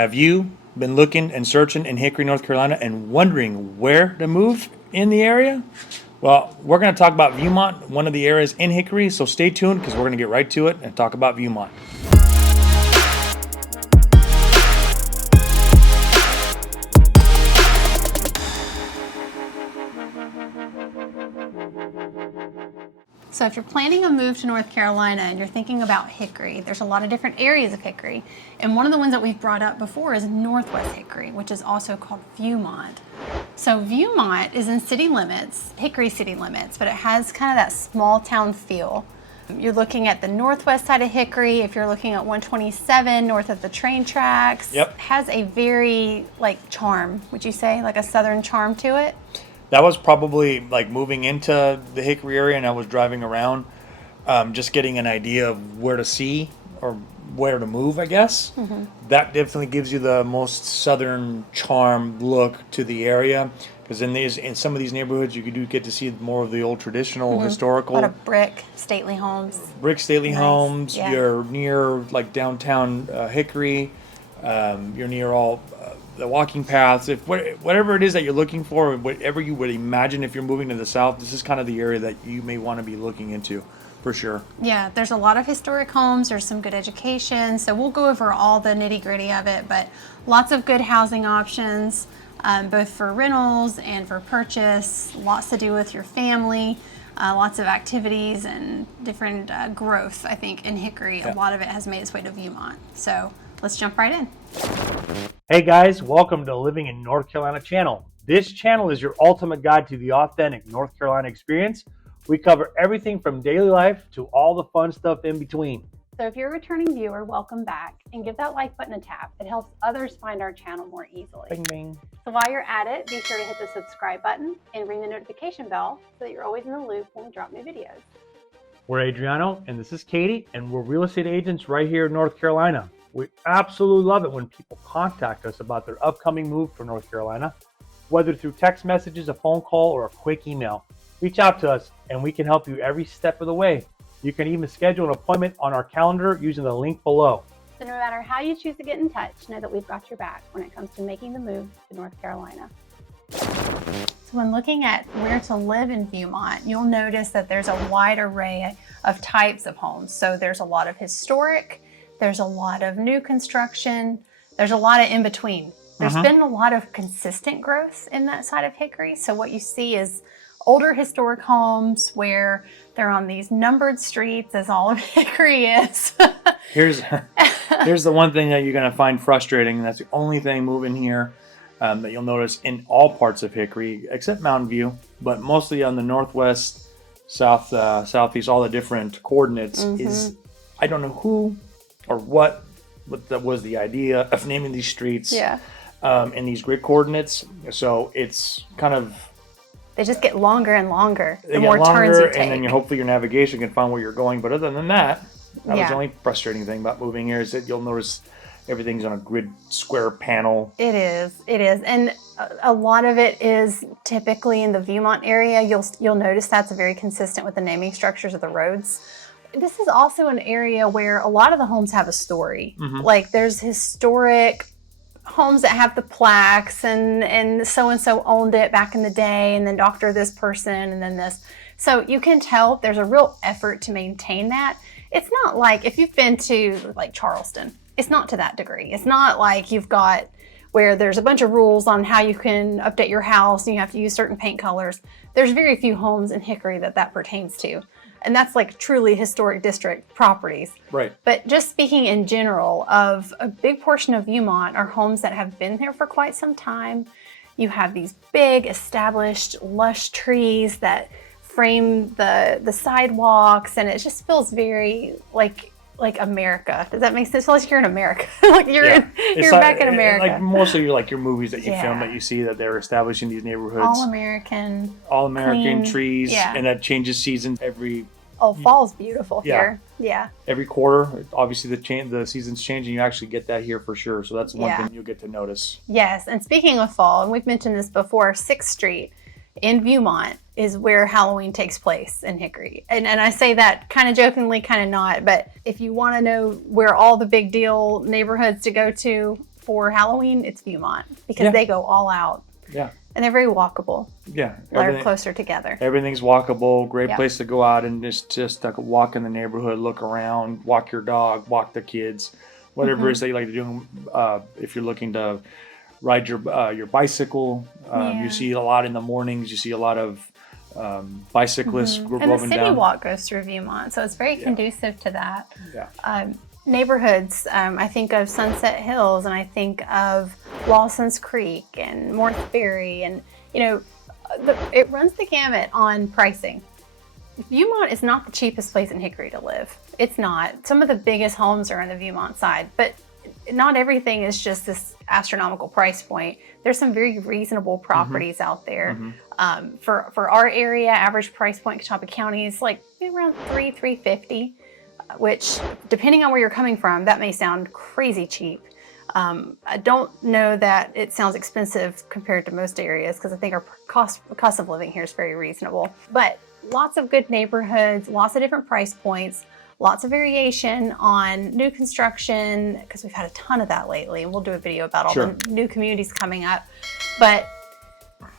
Have you been looking and searching in Hickory, North Carolina and wondering where to move in the area? Well, we're going to talk about Viewmont, one of the areas in Hickory, so stay tuned because we're going to get right to it and talk about Viewmont. So if you're planning a move to North Carolina and you're thinking about Hickory, there's a lot of different areas of Hickory. And one of the ones that we've brought up before is Northwest Hickory, which is also called Viewmont. So Viewmont is in city limits, Hickory city limits, but it has kind of that small town feel. You're looking at the northwest side of Hickory. If you're looking at 127 north of the train tracks, Yep. It has a very charm, would you say, like a southern charm to it? That was probably like moving into the Hickory area, and I was driving around, just getting an idea of where to see or where to move, I guess. Mm-hmm. That definitely gives you the most southern charm look to the area, because in some of these neighborhoods you do get to see more of the old traditional historical. A lot of brick stately homes. Stately Nice. homes. Yeah. You're near like downtown Hickory. You're near all the walking paths. If whatever it is that you're looking for, whatever you would imagine if you're moving to the south, this is kind of the area that you may want to be looking into, for sure. Yeah, there's a lot of historic homes. There's some good education. So we'll go over all the nitty gritty of it, but lots of good housing options, both for rentals and for purchase. Lots to do with your family. Lots of activities and different growth, I think, in Hickory. Yeah. A lot of it has made its way to Viewmont. So let's jump right in. Hey guys, welcome to Living in North Carolina channel. This channel is your ultimate guide to the authentic North Carolina experience. We cover everything from daily life to all the fun stuff in between. So if you're a returning viewer, welcome back, and give that like button a tap. It helps others find our channel more easily. Bing, bing. So while you're at it, be sure to hit the subscribe button and ring the notification bell so that you're always in the loop when we drop new videos. We're Adriano, and this is Katie, and we're real estate agents right here in North Carolina. We absolutely love it when people contact us about their upcoming move for North Carolina, whether through text messages, a phone call, or a quick email. Reach out to us, and we can help you every step of the way. You can even schedule an appointment on our calendar using the link below. So no matter how you choose to get in touch, know that we've got your back when it comes to making the move to North Carolina. So when looking at where to live in Viewmont, you'll notice that there's a wide array of types of homes. So there's a lot of historic, there's a lot of new construction, there's a lot of in between. There's been a lot of consistent growth in that side of Hickory. So what you see is older historic homes where they're on these numbered streets, as all of Hickory is. Here's the one thing that you're going to find frustrating, and that's the only thing moving here that you'll notice in all parts of Hickory, except Mountain View, but mostly on the northwest, south, southeast, all the different coordinates is, I don't know who or what that was the idea of naming these streets in these grid coordinates. So it's kind of, they just get longer and longer they the get more longer, turns you take. and then hopefully your navigation can find where you're going. But other than that, that was Yeah. the only frustrating thing about moving here, is that you'll notice everything's on a grid square panel. It is. And a lot of it is typically in the Viewmont area. You'll notice that's very consistent with the naming structures of the roads. This is also an area where a lot of the homes have a story. Like there's historic homes that have the plaques and so-and-so owned it back in the day, and then Dr. this person, and then this. So you can tell there's a real effort to maintain that. It's not like, if you've been to like Charleston, it's not to that degree. It's not like you've got where there's a bunch of rules on how you can update your house and you have to use certain paint colors. There's very few homes in Hickory that pertains to. And that's like truly historic district properties. Right. But just speaking in general, of a big portion of Viewmont are homes that have been there for quite some time. You have these big established lush trees that frame the sidewalks, and it just feels very like America. Does that make sense? It feels like you're in America. Like you're back in America. Like mostly like your movies that you film, that you see that they're establishing these neighborhoods. All American clean, trees, yeah. And that changes seasons every. Oh, fall's beautiful here. Yeah. Every quarter, obviously the seasons change, and you actually get that here for sure. So that's one thing you'll get to notice. Yes, and speaking of fall, and we've mentioned this before, 6th Street in Viewmont is where Halloween takes place in Hickory. And I say that kind of jokingly, kind of not, but if you want to know where all the big deal neighborhoods to go to for Halloween, it's Viewmont because Yeah. they go all out. Yeah. And they're very walkable. Yeah. They're closer together. Everything's walkable. Great Yep. place to go out and just like walk in the neighborhood, look around, walk your dog, walk the kids, whatever it is that you like to do. If you're looking to ride your bicycle, you see a lot in the mornings. You see a lot of bicyclists And the roving city down. walk goes through Viewmont, so it's very conducive to that. Yeah. Neighborhoods, I think of Sunset Hills, and I think of Lawson's Creek and Morthbury, and it runs the gamut on pricing. Viewmont is not the cheapest place in Hickory to live. It's not. Some of the biggest homes are on the Viewmont side, but not everything is just this astronomical price point. There's some very reasonable properties out there. For our area, average price point in Catawba County is like around $350, which depending on where you're coming from, that may sound crazy cheap. I don't know that it sounds expensive compared to most areas because I think our cost of living here is very reasonable. But lots of good neighborhoods, lots of different price points, lots of variation on new construction because we've had a ton of that lately, and we'll do a video about all the new communities coming up. But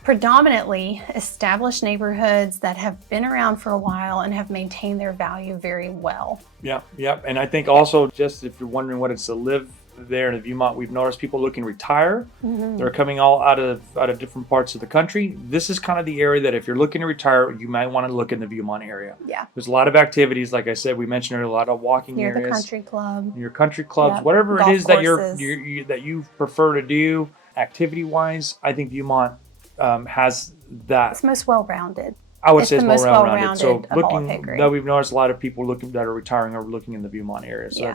predominantly established neighborhoods that have been around for a while and have maintained their value very well. Yeah. And I think also, just if you're wondering what it's to live there in the Viewmont, we've noticed people looking to retire. They're coming all out of different parts of the country. This is kind of the area that if you're looking to retire, you might want to look in the Viewmont area. Yeah. There's a lot of activities, like I said, we mentioned earlier, a lot of walking Near areas. the country club. Your country clubs, Yep. whatever Golf it is that courses. that you prefer to do activity-wise. I think Viewmont has that. It's most well-rounded. I would It's say it's the more most well-rounded. So well-rounded of all of looking Hickory. that we've noticed a lot of people that are retiring are looking in the Viewmont area. So Yeah.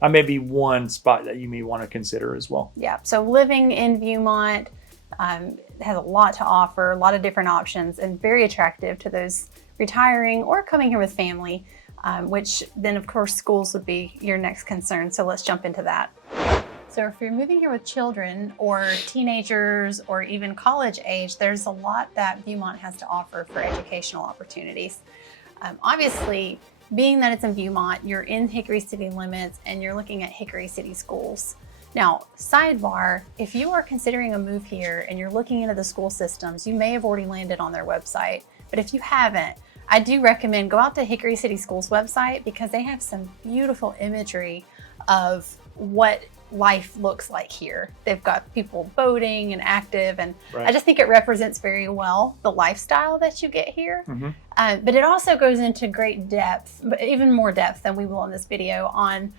that may be one spot that you may want to consider as well. Yeah, so living in Viewmont has a lot to offer, a lot of different options, and very attractive to those retiring or coming here with family, which then of course schools would be your next concern. So let's jump into that. So if you're moving here with children or teenagers or even college age, there's a lot that Viewmont has to offer for educational opportunities. Obviously, being that it's in Viewmont, you're in Hickory city limits and you're looking at Hickory city schools. Now, sidebar, if you are considering a move here and you're looking into the school systems, you may have already landed on their website, but if you haven't, I do recommend go out to Hickory City Schools website because they have some beautiful imagery of what life looks like here. They've got people boating and active, and I just think it represents very well the lifestyle that you get here. But it also goes into great depth, but even more depth than we will in this video, on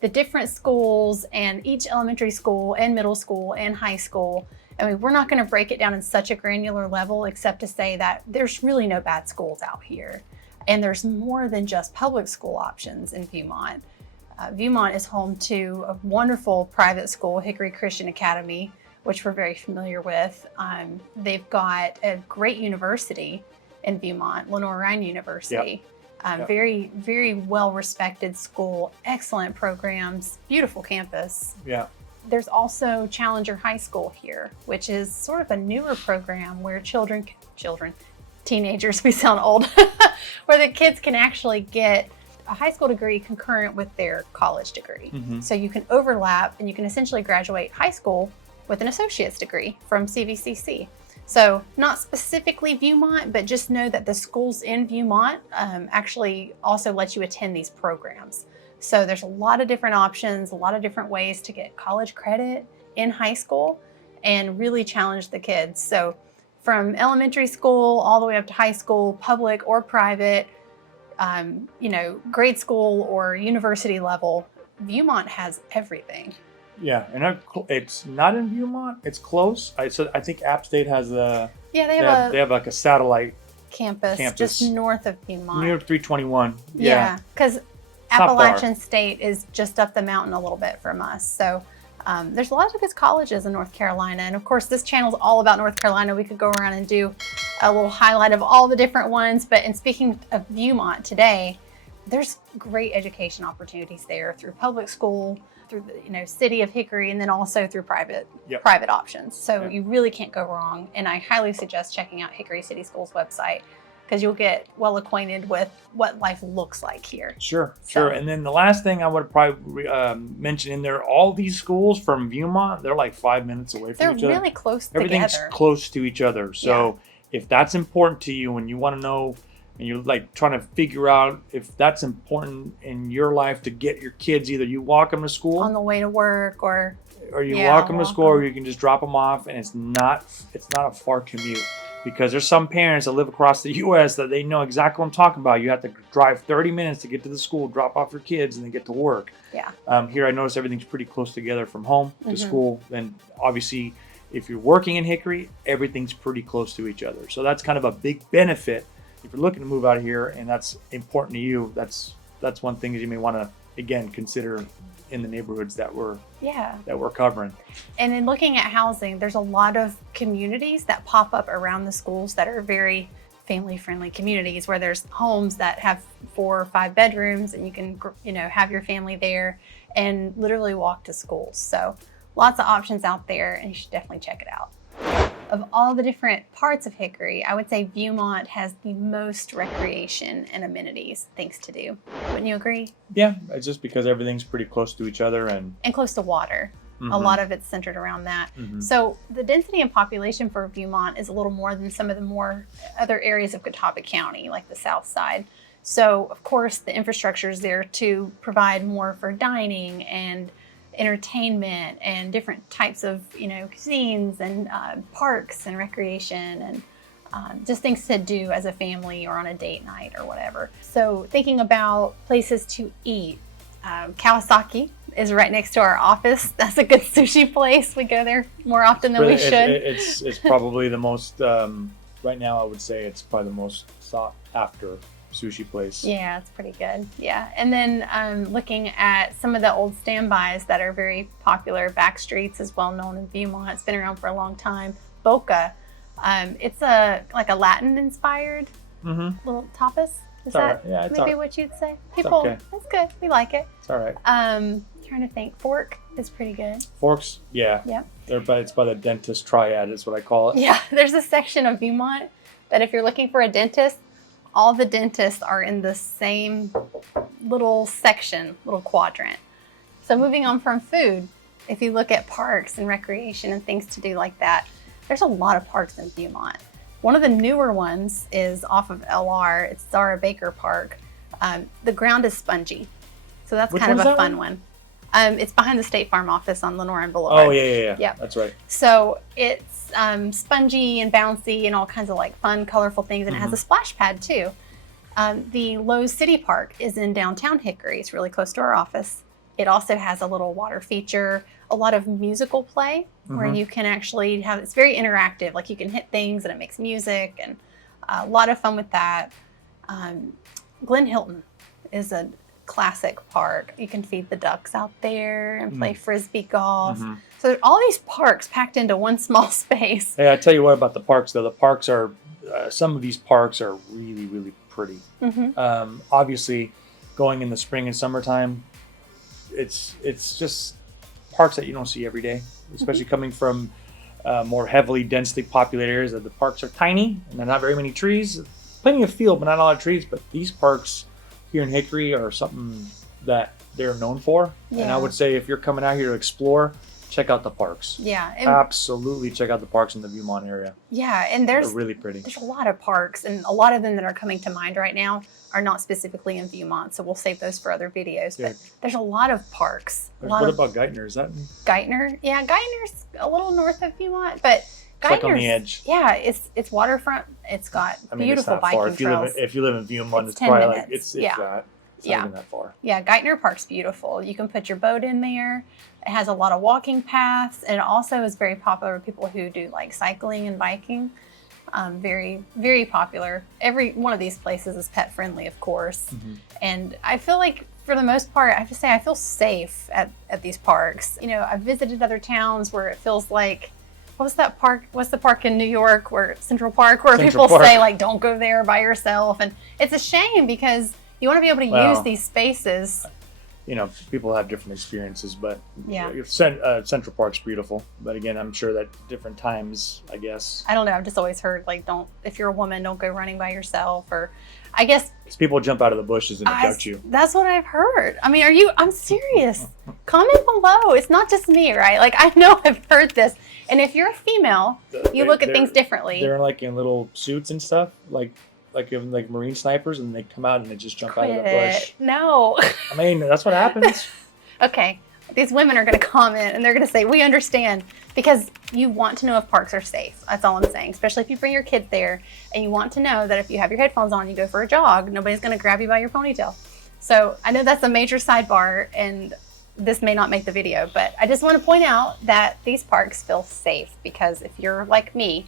the different schools and each elementary school and middle school and high school. I mean, we're not going to break it down in such a granular level except to say that there's really no bad schools out here. And there's more than just public school options in Viewmont. Viewmont is home to a wonderful private school, Hickory Christian Academy, which we're very familiar with. They've got a great university in Viewmont, Lenore Ryan University. Very, very well-respected school, excellent programs, beautiful campus. There's also Challenger High School here, which is sort of a newer program where teenagers, we sound old, where the kids can actually get a high school degree concurrent with their college degree. So you can overlap and you can essentially graduate high school with an associate's degree from CVCC. So not specifically Viewmont, but just know that the schools in Viewmont actually also let you attend these programs. So there's a lot of different options, a lot of different ways to get college credit in high school and really challenge the kids. So from elementary school all the way up to high school, public or private, grade school or university level, Viewmont has everything. Yeah, and it's not in Viewmont. It's close. I think App State has they have like a satellite campus just north of Viewmont. Near 321. Yeah, because Appalachian State is just up the mountain a little bit from us. So there's a lot of good colleges in North Carolina. And of course, this channel is all about North Carolina. We could go around and do a little highlight of all the different ones. But in speaking of Viewmont today, there's great education opportunities there through public school, through the city of Hickory, and then also through private options. So you really can't go wrong. And I highly suggest checking out Hickory City Schools website. because you'll get well acquainted with what life looks like here. Sure. So- And then the last thing I would probably mention in there, all these schools from Viewmont, they're like 5 minutes away from They're each other. really close Everything's together. close to each other. So if that's important to you and you want to know, and you're like trying to figure out if that's important in your life to get your kids, either you walk them to school On the way to work, or you Yeah, walk them to walk school, or them. you can just drop them off, and it's not a far commute. Because there's some parents that live across the U.S. that they know exactly what I'm talking about. You have to drive 30 minutes to get to the school, drop off your kids, and then get to work. yeah, Here I notice everything's pretty close together from home to Mhm. school. Then obviously, if you're working in Hickory, everything's pretty close to each other. So that's kind of a big benefit if you're looking to move out of here, and that's important to you. That's one thing that you may want to again consider in the neighborhoods that we're covering. And in looking at housing, there's a lot of communities that pop up around the schools that are very family-friendly communities, where there's homes that have 4 or 5 bedrooms, and you can, have your family there and literally walk to schools. So lots of options out there, and you should definitely check it out. Of all the different parts of Hickory, I would say Viewmont has the most recreation and amenities, things to do. Wouldn't you agree? Yeah, it's just because everything's pretty close to each other, and close to water. A lot of it's centered around that. Mhm. So the density and population for Viewmont is a little more than some of the more other areas of Catawba County, like the south side. So of course the infrastructure is there to provide more for dining and entertainment and different types of cuisines and parks and recreation and just things to do as a family or on a date night or whatever. So thinking about places to eat, Kawasaki is right next to our office. That's a good sushi place. We go there more often than we should. It's probably the most right now. I would say it's probably the most sought after sushi place. Yeah, it's pretty good. Yeah, and then looking at some of the old standbys that are very popular. Backstreets is well known in Viewmont. It's been around for a long time. Boca, it's like a Latin inspired little tapas. Is that maybe what you'd say? People, okay. That's good. We like it. It's all right. Trying to think. Fork is pretty good. Forks, yeah. Yep. It's by the dentist triad is what I call it. Yeah, there's a section of Viewmont that if you're looking for a dentist, all the dentists are in the same little section, little quadrant. So moving on from food, if you look at parks and recreation and things to do like that, there's a lot of parks in Viewmont. One of the newer ones is off of LR. It's Zara Baker Park. The ground is spongy. So that's kind of a fun one. It's behind the State Farm office on Lenoir Boulevard. Oh, yeah. Yep. That's right. So it's spongy and bouncy and all kinds of like fun, colorful things. And it has a splash pad too. The Lowe's City Park is in downtown Hickory. It's really close to our office. It also has a little water feature, a lot of musical play where you can actually have, it's very interactive. Like you can hit things and it makes music, and a lot of fun with that. Glen Hilton is a classic park. You can feed the ducks out there and play frisbee golf. So there's all these parks packed into one small space. Hey, I tell you what about the parks though. The parks are some of these parks are really, really pretty. Obviously, going in the spring and summertime, it's just parks that you don't see every day, especially coming from more heavily densely populated areas. That the parks are tiny and there are not very many trees. Plenty of field, but not a lot of trees. But these parks here in Hickory are something that they're known for. And I would say if you're coming out here to explore, check out the parks. Yeah. Absolutely check out the parks in the Viewmont area. Yeah, and They're really pretty. There's a lot of parks, and a lot of them that are coming to mind right now are not specifically in Viewmont, so we'll save those for other videos. Yeah. But there's a lot of parks. What about Geithner? Is that Geithner? Yeah, Geithner's a little north of Viewmont, but Geithner's, like on the edge. Yeah, it's waterfront. It's got beautiful biking trails. If you live in Viewmont, it's 10 probably minutes. like it's Yeah. that. It's not even that far. Yeah, Geithner Park's beautiful. You can put your boat in there. It has a lot of walking paths, and it also is very popular with people who do like cycling and biking. Very, very popular. Every one of these places is pet friendly, of course. And I feel like for the most part, I have to say I feel safe at these parks. You know, I've visited other towns where it feels like, what's that park? What's the park in New York where Central Park, where Central people Park. say like, don't go there by yourself. And it's a shame because you want to be able to use these spaces you know, people have different experiences, but Yeah. Central Park's beautiful. But again, I'm sure that different times, I guess. I don't know. I've just always heard like, don't, if you're a woman, don't go running by yourself. Or I guess People jump out of the bushes and abduct you. that's what I've heard. I mean, I'm serious. Comment below. It's not just me, right? Like, I know I've heard this. And if you're a female, you look at things differently. They're like in little suits and stuff, like Marine snipers, and they come out and they just jump out of the bush. No. I mean, that's what happens. Okay. These women are going to comment and they're going to say, we understand, because you want to know if parks are safe. That's all I'm saying, especially if you bring your kids there and you want to know that if you have your headphones on, you go for a jog, nobody's going to grab you by your ponytail. So I know that's a major sidebar and this may not make the video, but I just want to point out that these parks feel safe, because if you're like me,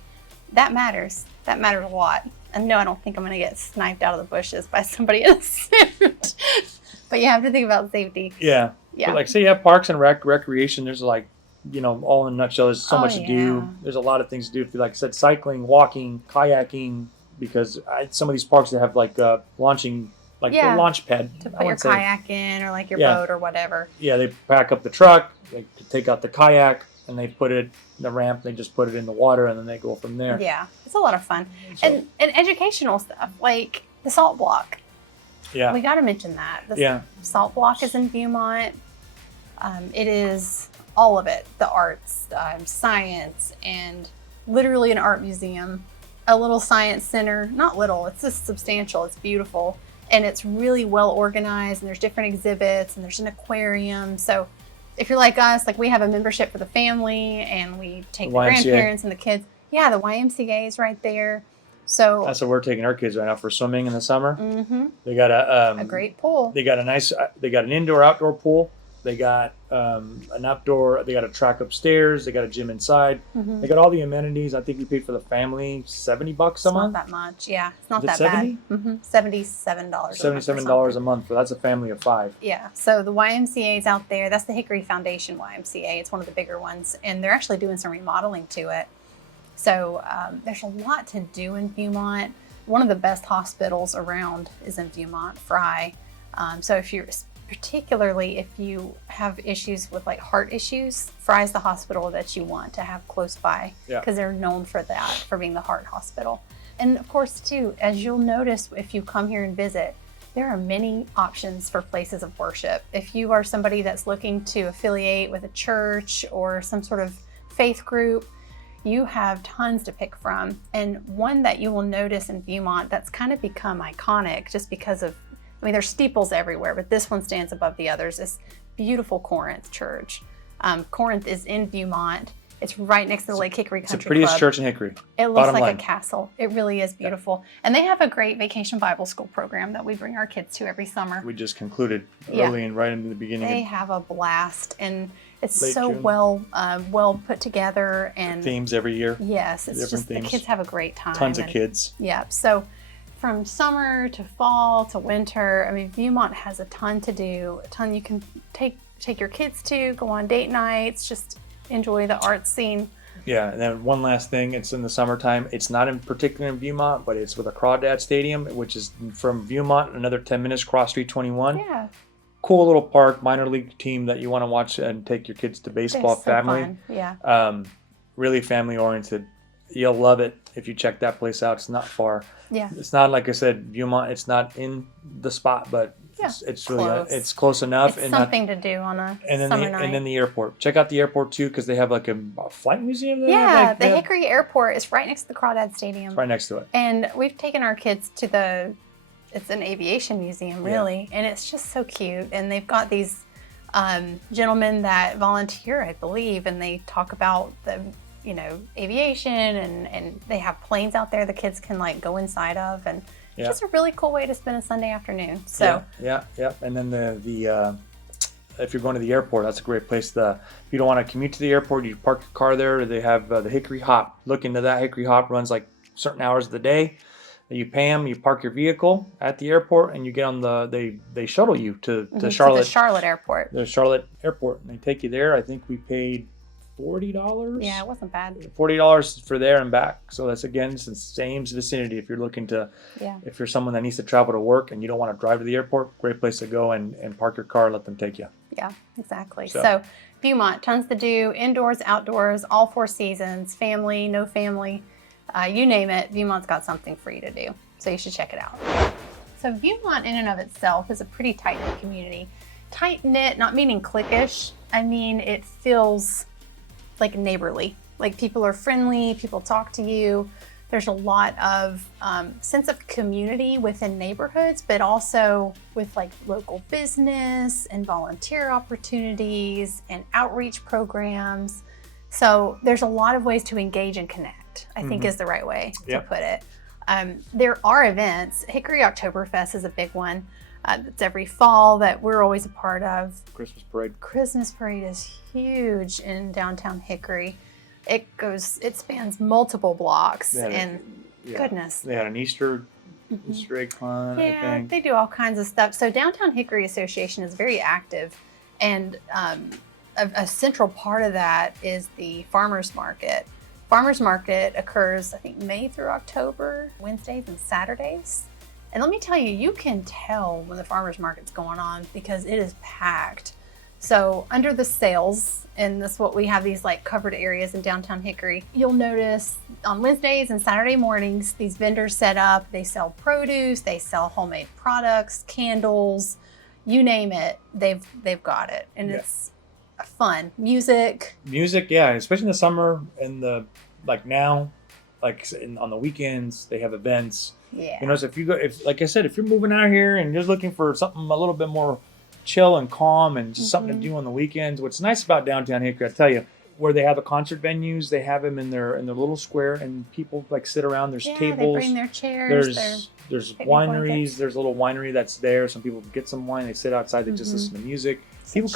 that matters. That matters a lot. And no, I don't think I'm going to get sniped out of the bushes by somebody in a suit. But you have to think about safety. Yeah. Yeah. But like, say you have parks and recreation, there's like, you know, all in a nutshell, there's so much to do. There's a lot of things to do. If you, like I said, cycling, walking, kayaking, because some of these parks, they have like launching, like the launch pad. To put your kayak in, or like your boat or whatever. Yeah, they pack up the truck, they take out the kayak, and they put it in the ramp, they just put it in the water, and then they go from there. Yeah, it's a lot of fun. So, and educational stuff, like the salt block. Yeah. We got to mention that. The salt block is in Viewmont. It is all of it, the arts, science, and literally an art museum, a little science center. Not little, it's just substantial. It's beautiful. And it's really well organized, and there's different exhibits, and there's an aquarium. So if you're like us, like we have a membership for the family, and we take the grandparents and the kids. Yeah, the YMCA is right there. So that's what we're taking our kids right now for swimming in the summer. Mm-hmm. They got a great pool. They got an indoor-outdoor pool. They got an outdoor. They got a track upstairs. They got a gym inside. Mm-hmm. They got all the amenities. I think we paid for the family $70 a month. Not that much. Yeah, it's not that 70? bad. Mm-hmm. $77. $77 a month. That's a family of 5. Yeah. So the YMCA is out there. That's the Hickory Foundation YMCA. It's one of the bigger ones, and they're actually doing some remodeling to it. So there's a lot to do in Viewmont. One of the best hospitals around is in Viewmont, Fry. So particularly if you have issues with like heart issues, Fry's the hospital that you want to have close by, because they're known for that, for being the heart hospital. And of course too, as you'll notice if you come here and visit, there are many options for places of worship. If you are somebody that's looking to affiliate with a church or some sort of faith group, you have tons to pick from. And one that you will notice in Viewmont that's kind of become iconic just because of, I mean, there's steeples everywhere, but this one stands above the others, is beautiful Corinth Church. Corinth is in Viewmont. It's right next to the Lake Hickory Country Club. It's the prettiest church in Hickory. It looks like a castle. It really is beautiful. And they have a great vacation Bible school program that we bring our kids to every summer. We just concluded early and right into the beginning. They have a blast, and it's so well put together, and themes every year. Yes, it's just themes. The kids have a great time. Tons of kids. Yeah. So from summer to fall to winter, I mean, Viewmont has a ton to do. A ton you can take your kids to, go on date nights, just enjoy the art scene. Yeah, and then one last thing, it's in the summertime. It's not in particular in Viewmont, but it's with a Crawdad Stadium, which is from Viewmont, another 10 minutes, Cross Street 21. Yeah. Cool little park, minor league team that you want to watch and take your kids to baseball. Family. Fun. Yeah. Really family oriented. You'll love it if you check that place out. It's not far. Yeah. It's not, like I said, Viewmont, it's not in the spot, but it's really it's close enough. It's something to do on a summer night. And then the airport. Check out the airport too, because they have like a flight museum there. Yeah, the Hickory Airport is right next to the Crawdad Stadium. It's right next to it. And we've taken our kids to it's an aviation museum, really, and it's just so cute. And they've got these gentlemen that volunteer, I believe, and they talk about the aviation, and they have planes out there the kids can like go inside of, and just a really cool way to spend a Sunday afternoon. So yeah. And then the if you're going to the airport, that's a great place. If you don't want to commute to the airport, you park your car there. They have the Hickory Hop. Look into that. Hickory Hop runs like certain hours of the day. You pay them, you park your vehicle at the airport, and you get on they shuttle you to Charlotte. To the Charlotte Airport. The Charlotte Airport, and they take you there. I think we paid $40. Yeah, it wasn't bad. $40 for there and back. So that's, again, it's the same vicinity. If you're looking to, Yeah. if you're someone that needs to travel to work and you don't want to drive to the airport, great place to go and park your car and let them take you. Yeah, exactly. So- So Viewmont, tons to do, indoors, outdoors, all 4 seasons, family, no family, you name it, Viewmont's got something for you to do. So you should check it out. So Viewmont in and of itself is a pretty tight-knit community. Tight-knit, not meaning cliquish. I mean, it feels like neighborly. Like people are friendly, people talk to you. There's a lot of sense of community within neighborhoods, but also with like local business and volunteer opportunities and outreach programs. So there's a lot of ways to engage and connect, I think is the right way to put it. There are events. Hickory Oktoberfest is a big one. It's every fall that we're always a part of. Christmas parade. Christmas parade is huge in downtown Hickory. It spans multiple blocks, and goodness. They had an Easter egg hunt, I Yeah, think. they do all kinds of stuff. So Downtown Hickory Association is very active, and a central part of that is the farmers market. Farmers market occurs, I think, May through October, Wednesdays and Saturdays. And let me tell you, you can tell when the farmers market's going on because it is packed. So under the sales, and that's what we have, these like covered areas in downtown Hickory, you'll notice on Wednesdays and Saturday mornings, these vendors set up, they sell produce, they sell homemade products, candles, you name it, they've got it. And it's fun. Music, yeah, especially in the summer and now, on the weekends, they have events. Yeah. You know, so like I said, if you're moving out here and you're looking for something a little bit more chill and calm and just something to do on the weekends, what's nice about downtown Hickory, I tell you, where they have the concert venues, they have them in their little square, and people like sit around. There's tables. They bring their chairs. There's picnic wineries. blankets. There's a little winery that's there. Some people get some wine. They sit outside. They just listen to music. People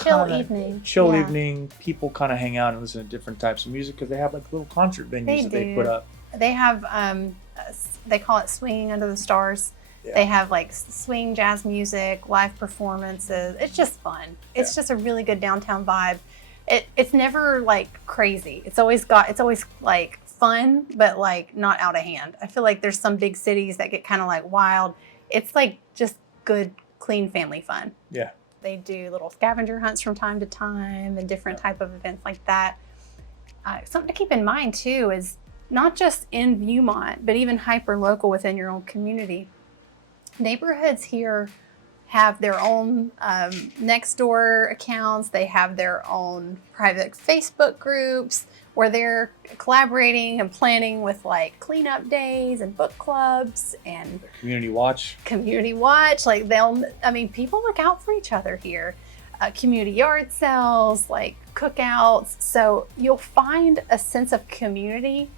chill evening. People kind of hang out and listen to different types of music because they have like little concert venues they put up. They have they call it swinging under the stars. Yeah. They have like swing jazz music, live performances. It's just fun. It's just a really good downtown vibe. It's never like crazy. It's always like fun, but like not out of hand. I feel like there's some big cities that get kind of like wild. It's like just good, clean family fun. Yeah. They do little scavenger hunts from time to time and different type of events like that. Something to keep in mind too is not just in Viewmont, but even hyper local within your own community. Neighborhoods here have their own next door accounts. They have their own private Facebook groups where they're collaborating and planning with like cleanup days and book clubs and community watch. Like people look out for each other here. Community yard sales, like cookouts. So you'll find a sense of community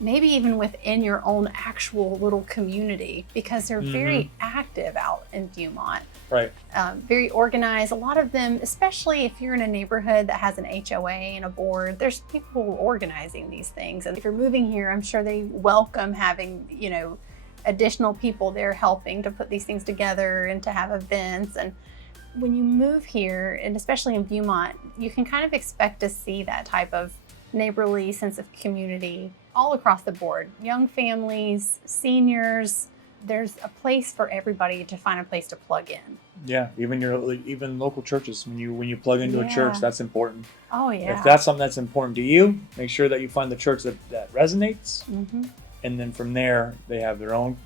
maybe even within your own actual little community, because they're very active out in Viewmont. Right. Very organized. A lot of them, especially if you're in a neighborhood that has an HOA and a board, there's people organizing these things. And if you're moving here, I'm sure they welcome having, additional people there helping to put these things together and to have events. And when you move here, and especially in Viewmont, you can kind of expect to see that type of neighborly sense of community all across the board. Young families, seniors, there's a place for everybody to find a place to plug in. Yeah, even local churches. When you plug into a church, that's important. Oh yeah. If that's something that's important to you, make sure that you find the church that resonates. And then from there, they have their own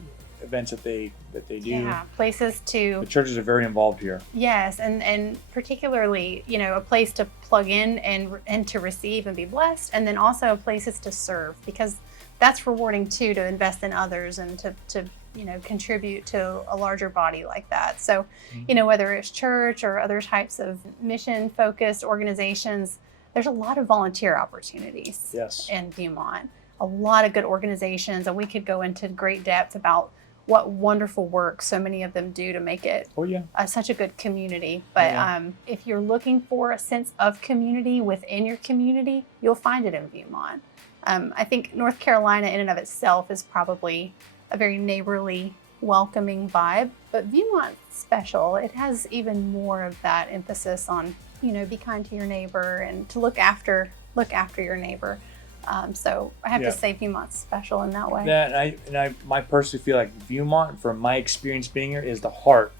events that they do. Yeah, places to. The churches are very involved here. Yes, and particularly, a place to plug in and to receive and be blessed, and then also places to serve, because that's rewarding too, to invest in others and to contribute to a larger body like that. So, whether it's church or other types of mission-focused organizations, there's a lot of volunteer opportunities in Viewmont. A lot of good organizations, and we could go into great depth about what wonderful work so many of them do to make it such a good community. But if you're looking for a sense of community within your community, you'll find it in Viewmont. I think North Carolina in and of itself is probably a very neighborly, welcoming vibe, but Viewmont's special. It has even more of that emphasis on, be kind to your neighbor and to look after look after your neighbor. So I have to say Viewmont's special in that way. I personally feel like Viewmont, from my experience being here, is the heart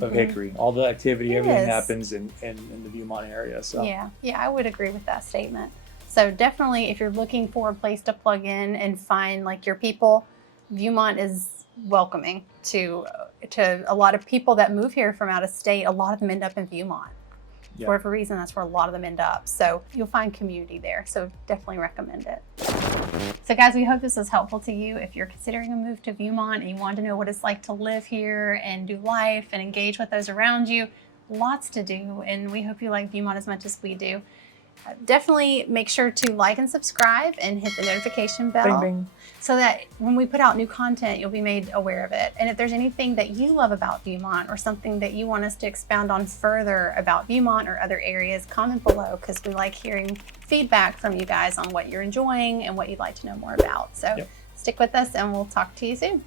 of Hickory. All the activity, everything happens in the Viewmont area. So yeah, I would agree with that statement. So definitely, if you're looking for a place to plug in and find like your people, Viewmont is welcoming to a lot of people that move here from out of state. A lot of them end up in Viewmont. For whatever reason, that's where a lot of them end up. So you'll find community there. So definitely recommend it. So guys, we hope this was helpful to you. If you're considering a move to Viewmont and you want to know what it's like to live here and do life and engage with those around you, lots to do. And we hope you like Viewmont as much as we do. Definitely make sure to like and subscribe and hit the notification bell. Bing, bing. So that when we put out new content, you'll be made aware of it. And if there's anything that you love about Viewmont or something that you want us to expound on further about Viewmont or other areas, comment below, because we like hearing feedback from you guys on what you're enjoying and what you'd like to know more about. So stick with us and we'll talk to you soon.